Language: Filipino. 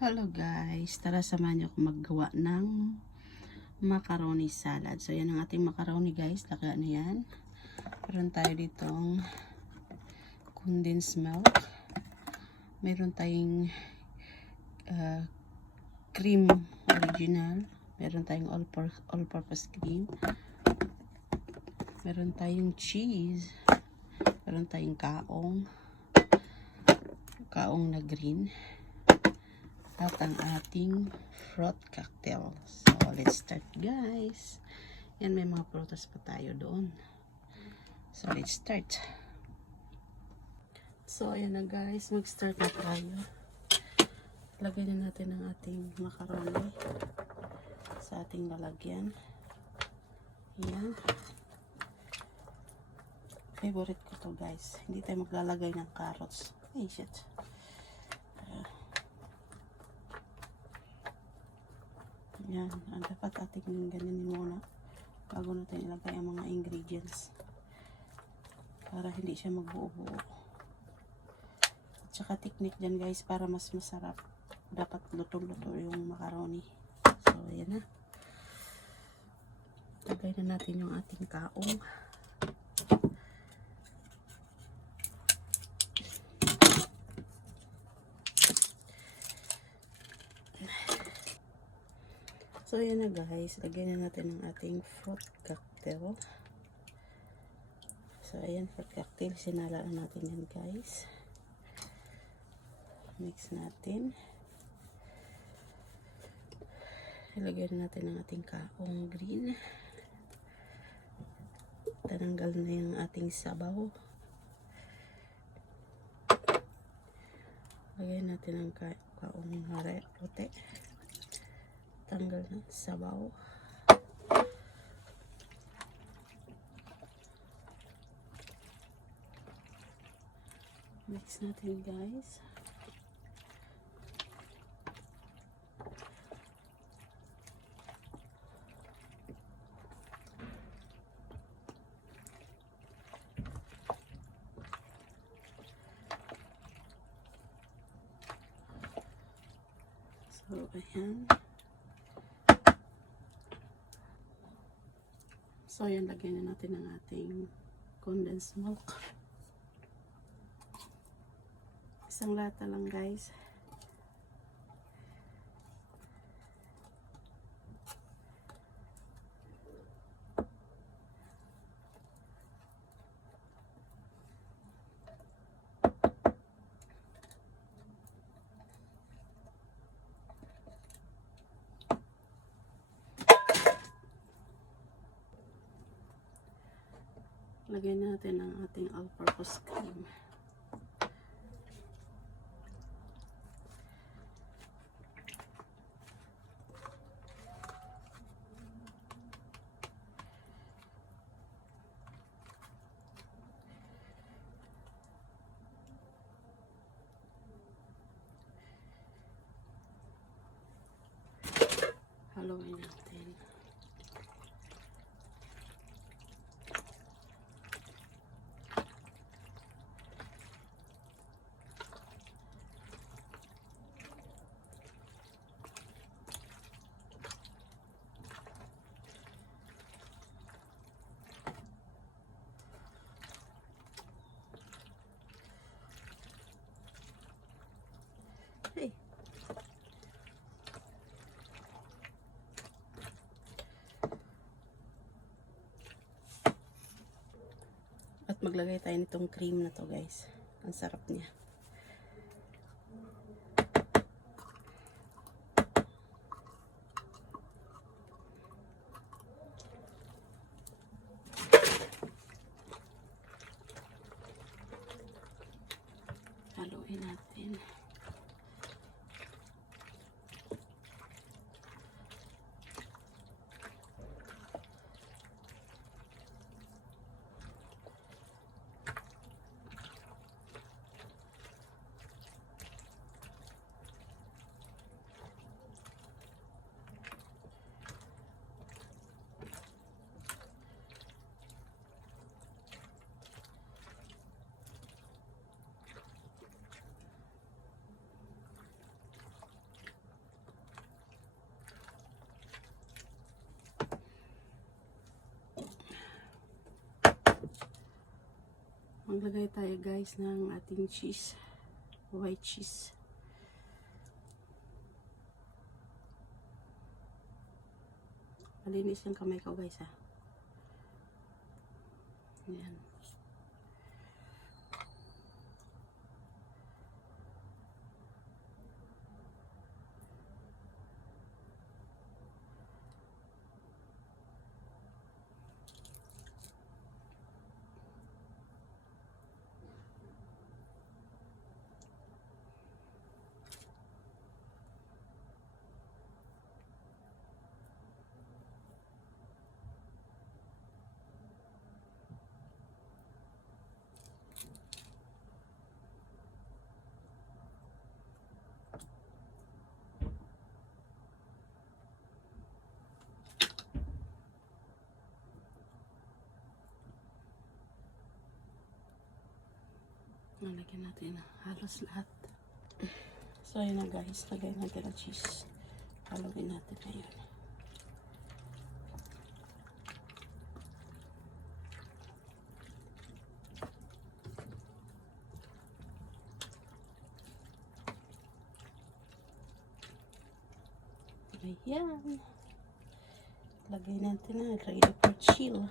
Hello guys, tara samahan niyo ako maggawa ng macaroni salad. So yan ang ating macaroni guys, lagyan na yan. Meron tayo ditong condensed milk. Meron tayong cream original. Meron tayong all-purpose cream. Meron tayong cheese. Meron tayong kaong na green. At ang ating fruit cocktail. So, let's start guys. Yan, may mga prutas pa tayo doon. So, let's start. So, ayan na guys. Mag-start na tayo. Lagay na natin ang ating macaroni sa ating lalagyan. Yan. Favorite ko to guys. Hindi tayo maglalagay ng carrots. Ay, shit. Yan, dapat ating ganyanin muna bago natin ilagay ang mga ingredients para hindi siya magbuo-buo. At saka technique dyan guys, para mas masarap, dapat lutong-luto yung macaroni. So ayan na, lagay na natin yung ating kaong. So, ayan na guys. Lagyan na natin ang ating fruit cocktail. So, ayan, fruit cocktail. Sinala na natin yan guys. Mix natin. Ilagay na natin ang ating kaong green. Tananggal na yung ating sabaw. Lagyan natin ang kaong puti. Tanggal na sabaw. Mix natin guys. So ayan. So, yan, lagyan na natin ang ating condensed milk. Isang lata lang, guys. Lagyan natin ang ating all-purpose cream. Haluin natin. Hey. At maglagay tayo nitong cream na to guys. Ang sarap niya. Haluin natin. maglagay tayo guys ng ating cheese. White cheese. Malinis yung kamay ko guys ha. Ayan. Nalagyan natin halos lahat. So yun na guys, lagyan natin ang cheese. Haluin natin ngayon. Ayan. Lagay natin na ready for chill.